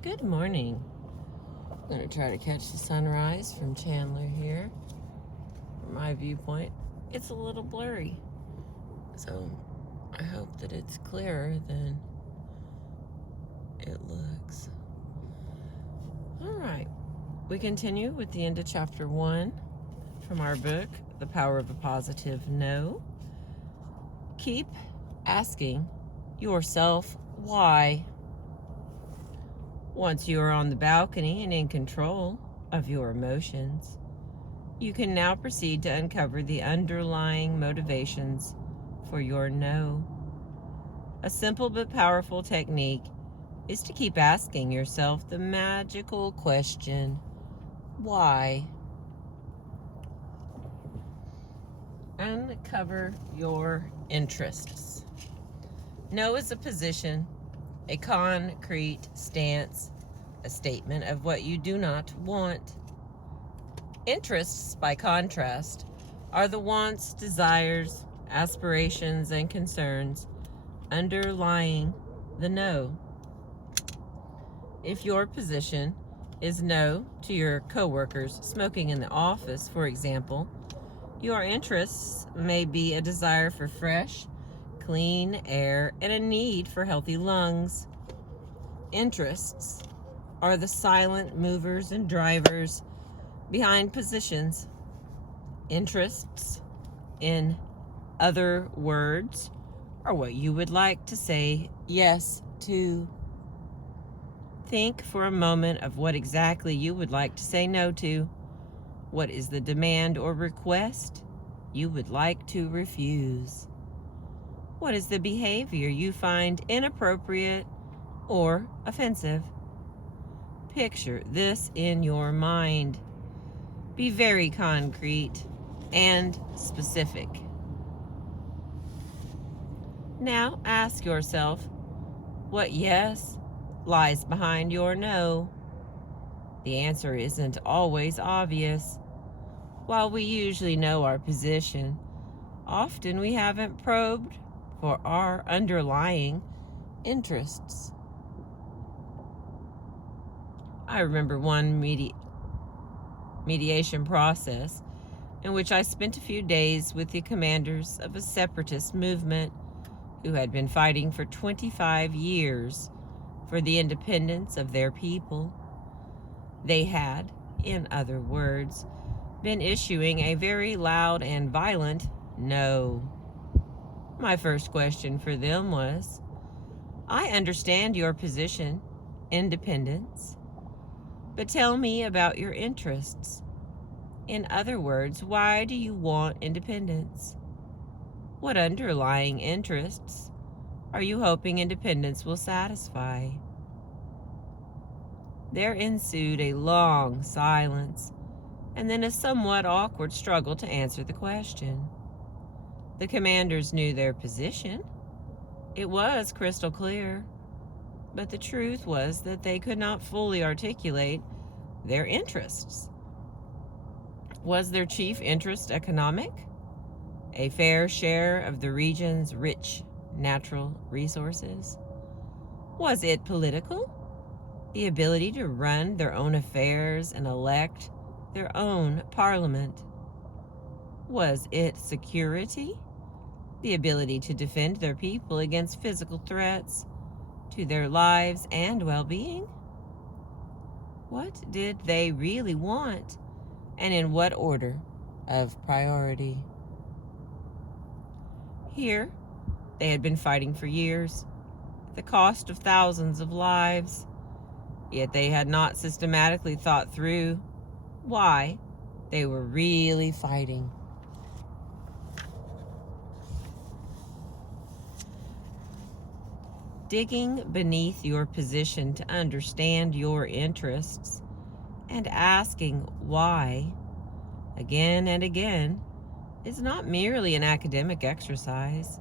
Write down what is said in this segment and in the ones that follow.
Good morning. I'm going to try to catch the sunrise from Chandler here. From my viewpoint, it's a little blurry. So I hope that it's clearer than it looks. All right. We continue with the end of chapter 1 from our book, The Power of a Positive No. Keep asking yourself why. Once you are on the balcony and in control of your emotions, you can now proceed to uncover the underlying motivations for your no. A simple but powerful technique is to keep asking yourself the magical question, why? Uncover your interests. No is a position, a concrete stance, a statement of what you do not want. Interests, by contrast, are the wants, desires, aspirations, and concerns underlying the no. If your position is no to your coworkers smoking in the office, for example, your interests may be a desire for fresh, clean air and a need for healthy lungs. Interests are the silent movers and drivers behind positions. Interests, in other words, are what you would like to say yes to. Think for a moment of what exactly you would like to say no to. What is the demand or request you would like to refuse? What is the behavior you find inappropriate or offensive? Picture this in your mind. Be very concrete and specific. Now ask yourself, what yes lies behind your no? The answer isn't always obvious. While we usually know our position, often we haven't probed for our underlying interests. I remember one mediation process in which I spent a few days with the commanders of a separatist movement who had been fighting for 25 years for the independence of their people. They had, in other words, been issuing a very loud and violent no. My first question for them was, I understand your position, independence, but tell me about your interests. In other words, why do you want independence? What underlying interests are you hoping independence will satisfy? There ensued a long silence, and then a somewhat awkward struggle to answer the question. The commanders knew their position. It was crystal clear, but the truth was that they could not fully articulate their interests. Was their chief interest economic? A fair share of the region's rich natural resources? Was it political? The ability to run their own affairs and elect their own parliament? Was it security? The ability to defend their people against physical threats to their lives and well-being? What did they really want, and in what order of priority? Here, they had been fighting for years, at the cost of thousands of lives, yet they had not systematically thought through why they were really fighting. Digging beneath your position to understand your interests and asking why again and again is not merely an academic exercise.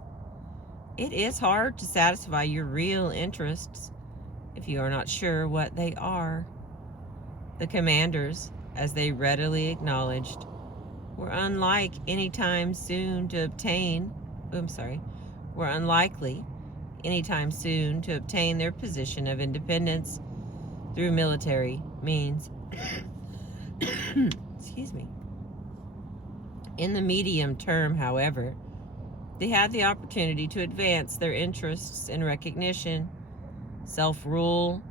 It is hard to satisfy your real interests if you are not sure what they are. The commanders, as they readily acknowledged, were unlikely anytime soon to obtain their position of independence through military means. Excuse me. In the medium term, however, they had the opportunity to advance their interests in recognition, self-rule,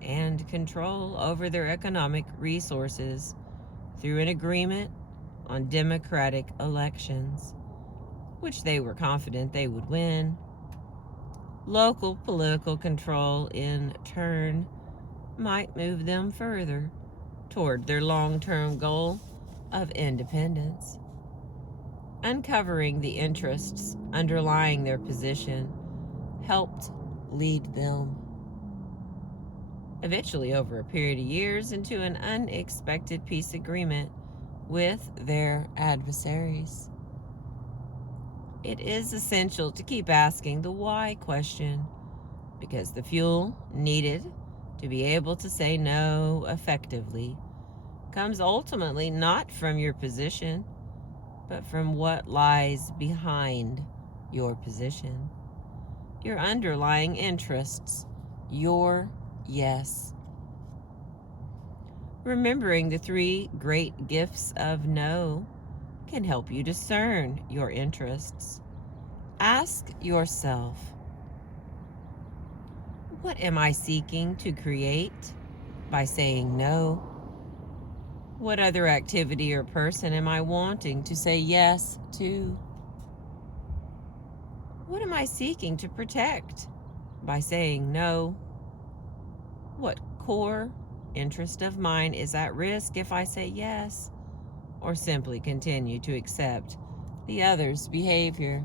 and control over their economic resources through an agreement on democratic elections, which they were confident they would win. Local political control, in turn, might move them further toward their long-term goal of independence. Uncovering the interests underlying their position helped lead them, eventually over a period of years, into an unexpected peace agreement with their adversaries. It is essential to keep asking the why question, because the fuel needed to be able to say no effectively comes ultimately not from your position, but from what lies behind your position, your underlying interests, your yes. Remembering the 3 great gifts of no can help you discern your interests. Ask yourself, what am I seeking to create by saying no? What other activity or person am I wanting to say yes to? What am I seeking to protect by saying no? What core interest of mine is at risk if I say yes, or simply continue to accept the other's behavior?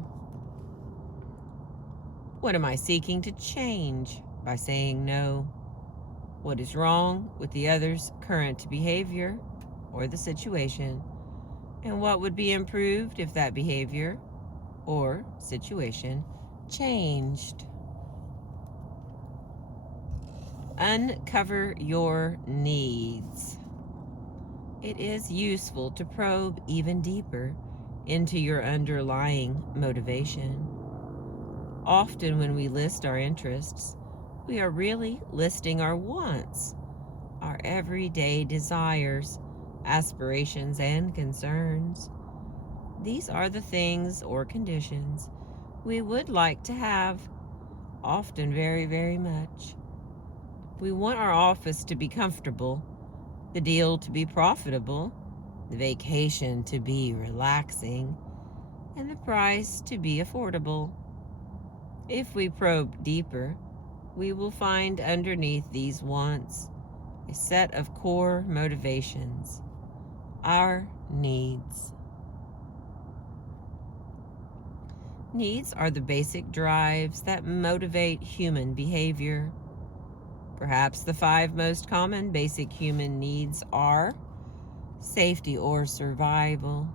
What am I seeking to change by saying no? What is wrong with the other's current behavior or the situation? And what would be improved if that behavior or situation changed? Uncover your needs. It is useful to probe even deeper into your underlying motivation. Often when we list our interests, we are really listing our wants, our everyday desires, aspirations, and concerns. These are the things or conditions we would like to have, often very, very much. We want our office to be comfortable, the deal to be profitable, the vacation to be relaxing, and the price to be affordable. If we probe deeper, we will find underneath these wants a set of core motivations, our needs. Needs are the basic drives that motivate human behavior. Perhaps the 5 most common basic human needs are safety or survival,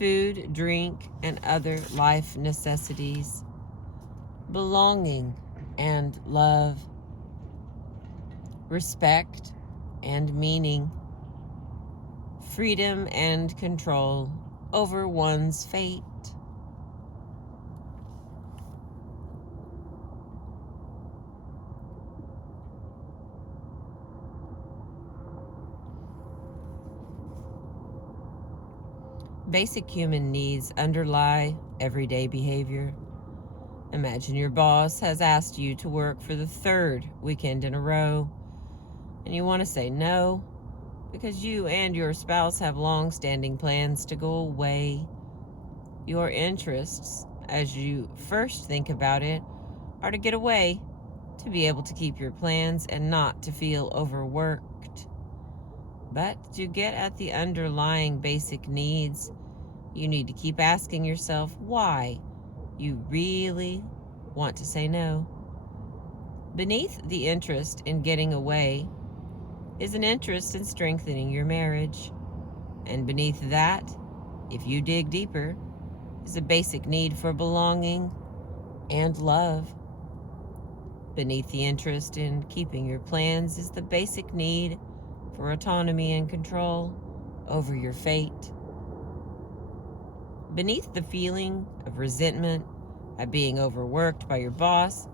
food, drink, and other life necessities, belonging and love, respect and meaning, freedom and control over one's fate. Basic human needs underlie everyday behavior. Imagine your boss has asked you to work for the 3rd weekend in a row, and you want to say no because you and your spouse have long-standing plans to go away. Your interests, as you first think about it, are to get away, to be able to keep your plans and not to feel overworked. But to get at the underlying basic needs, you need to keep asking yourself why you really want to say no. Beneath the interest in getting away is an interest in strengthening your marriage. And beneath that, if you dig deeper, is a basic need for belonging and love. Beneath the interest in keeping your plans is the basic need for autonomy and control over your fate. Beneath the feeling of resentment at being overworked by your boss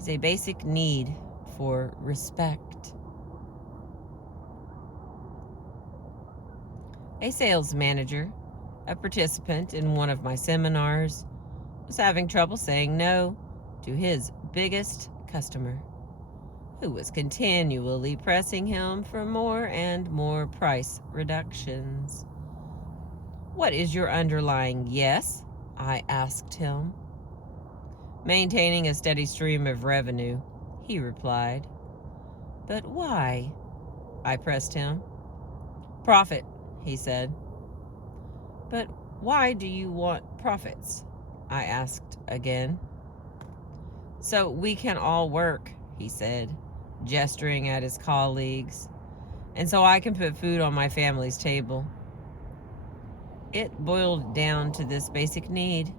is a basic need for respect. A sales manager, a participant in one of my seminars, was having trouble saying no to his biggest customer, who was continually pressing him for more and more price reductions. "What is your underlying yes?" I asked him. "Maintaining a steady stream of revenue," he replied. "But why?" I pressed him. "Profit," he said. "But why do you want profits?" I asked again. "So we can all work," he said, gesturing at his colleagues, "and so I can put food on my family's table." It boiled down to this basic need.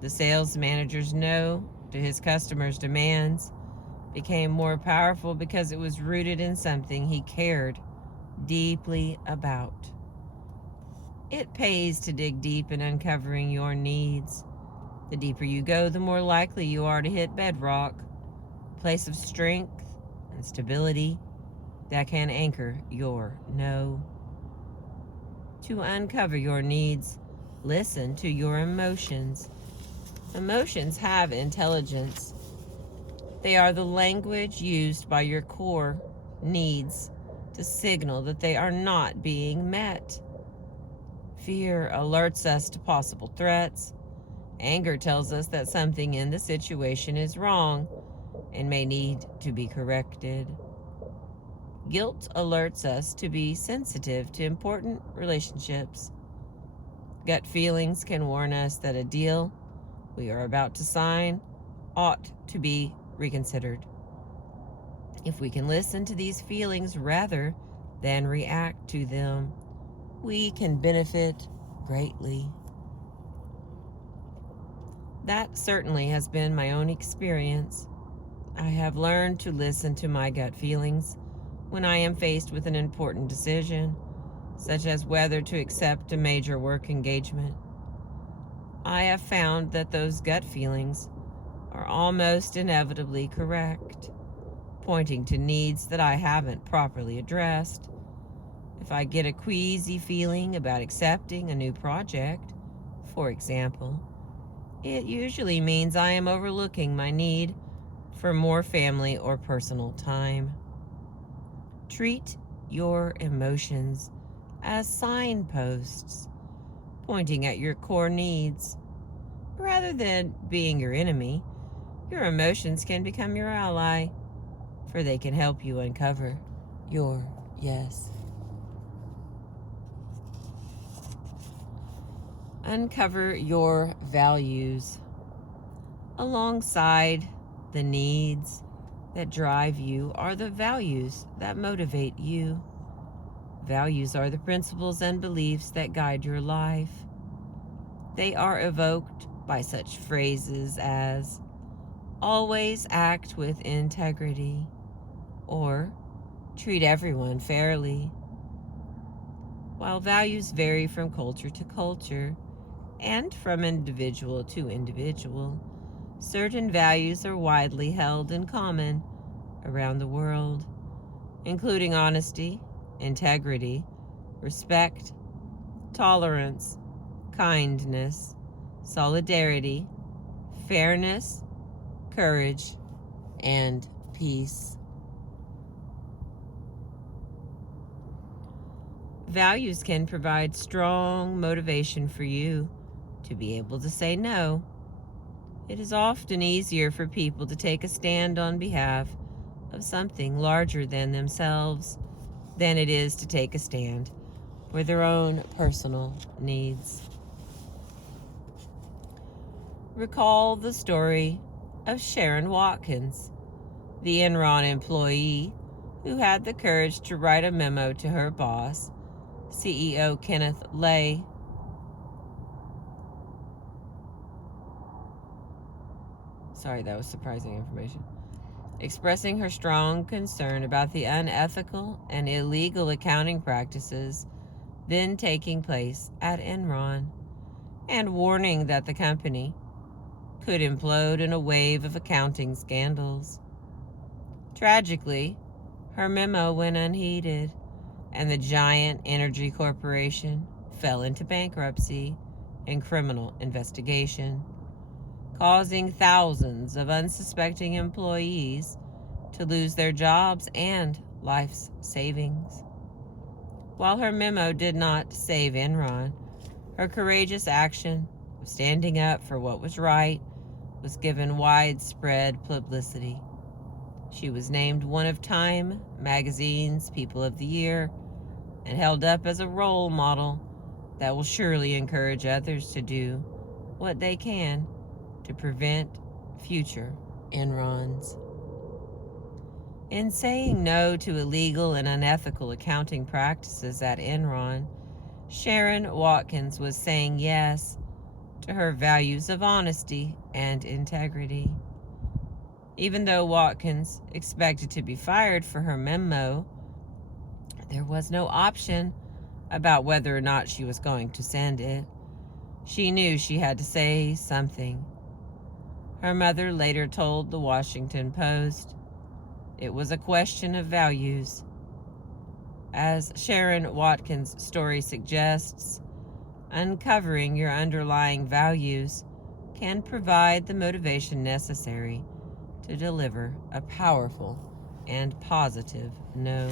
The sales manager's no to his customers' demands became more powerful because it was rooted in something he cared deeply about. It pays to dig deep in uncovering your needs. The deeper you go, the more likely you are to hit bedrock, a place of strength and stability that can anchor your no. To uncover your needs, listen to your emotions. Emotions have intelligence. They are the language used by your core needs to signal that they are not being met. Fear alerts us to possible threats. Anger tells us that something in the situation is wrong and may need to be corrected. Guilt alerts us to be sensitive to important relationships. Gut feelings can warn us that a deal we are about to sign ought to be reconsidered. If we can listen to these feelings rather than react to them, we can benefit greatly. That certainly has been my own experience. I have learned to listen to my gut feelings when I am faced with an important decision, such as whether to accept a major work engagement. I have found that those gut feelings are almost inevitably correct, pointing to needs that I haven't properly addressed. If I get a queasy feeling about accepting a new project, for example, it usually means I am overlooking my need for more family or personal time. Treat your emotions as signposts, pointing at your core needs. Rather than being your enemy, your emotions can become your ally, for they can help you uncover your yes. Uncover your values. Alongside the needs that drive you are the values that motivate you. Values are the principles and beliefs that guide your life. They are evoked by such phrases as "always act with integrity" or "treat everyone fairly." While values vary from culture to culture and from individual to individual, certain values are widely held in common around the world, including honesty, integrity, respect, tolerance, kindness, solidarity, fairness, courage, and peace. Values can provide strong motivation for you to be able to say no. It is often easier for people to take a stand on behalf of something larger than themselves than it is to take a stand for their own personal needs. Recall the story of Sharon Watkins, the Enron employee who had the courage to write a memo to her boss, CEO Kenneth Lay. Sorry, that was surprising information. Expressing her strong concern about the unethical and illegal accounting practices then taking place at Enron, and warning that the company could implode in a wave of accounting scandals. Tragically, her memo went unheeded, and the giant energy corporation fell into bankruptcy and criminal investigation, causing thousands of unsuspecting employees to lose their jobs and life's savings. While her memo did not save Enron, her courageous action of standing up for what was right was given widespread publicity. She was named one of Time magazine's People of the Year and held up as a role model that will surely encourage others to do what they can to prevent future Enrons. In saying no to illegal and unethical accounting practices at Enron, Sharon Watkins was saying yes to her values of honesty and integrity. Even though Watkins expected to be fired for her memo, there was no option about whether or not she was going to send it. She knew she had to say something. Her mother later told the Washington Post, "It was a question of values." As Sharon Watkins' story suggests, uncovering your underlying values can provide the motivation necessary to deliver a powerful and positive no.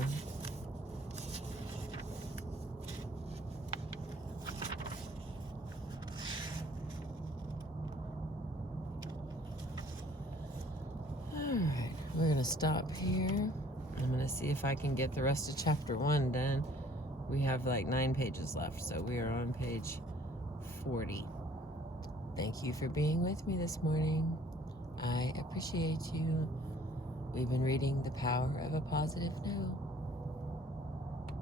Alright, we're going to stop here. I'm going to see if I can get the rest of chapter 1 done. We have like 9 pages left, so we are on page 40. Thank you for being with me this morning. I appreciate you. We've been reading The Power of a Positive No.